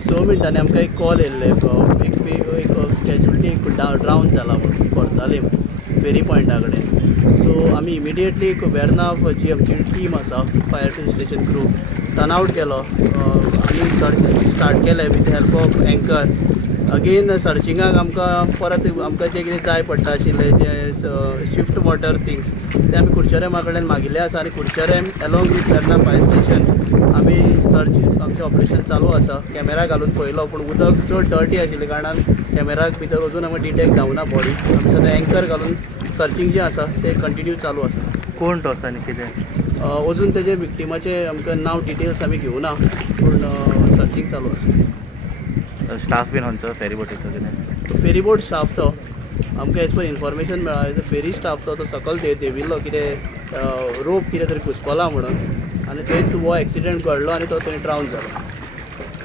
स मिनटांनी आमकां एक कॉल येयल्ले एक कॅज्युअलिटी एक ड्रावन जाला म्हणून कोर्तालीम फेरी पॉयंटा कडेन. सो आमी इमिडिएटली वेर्ना जी आमची टीम आसा fire station crew turn out केलो आनी सर्च स्टार्ट केलें with help of anchor. Again सर्चिंगाक आमकां परत आमकां जें कितें जाय पडटा आशिल्लें जें स्विफ्ट वॉटर थिंग्स ते आमी कुडचड्यां कडल्यान मागिल्ले आसा आनी कुडचड्यां along with Verna fire station आमी सर्च आमचें ऑपरेशन चालू आसा. कॅमेरा घालून पळयलो पूण उदक चड डर्टी आशिल्ले कारणान कॅमेराक भितर वचून आमकां डिटेक्ट जावना बॉडी. आमी सद्या एंकर घालून सर्चींग जें आसा तें कंटिन्यू चालू आसा. कोण तो आसा आनी कितें अजून तेजे विक्टिमाचे आमकां नांव डिटेल्स आमी घेवना पूण सर्चींग चालू आसा. स्टाफ बीन खंयचो फेरी बोटीचो कितें फेरी बोट स्टाफ तो आमकां एज पर इन्फॉर्मेशन मेळ्ळा फेरी स्टाफ तो सकयल देंविल्लो कितें रोप कितें तरी घुसपला म्हणून आनी थंयच हो एक्सिडेंट घडलो आनी तो थंय ड्रावन जालो.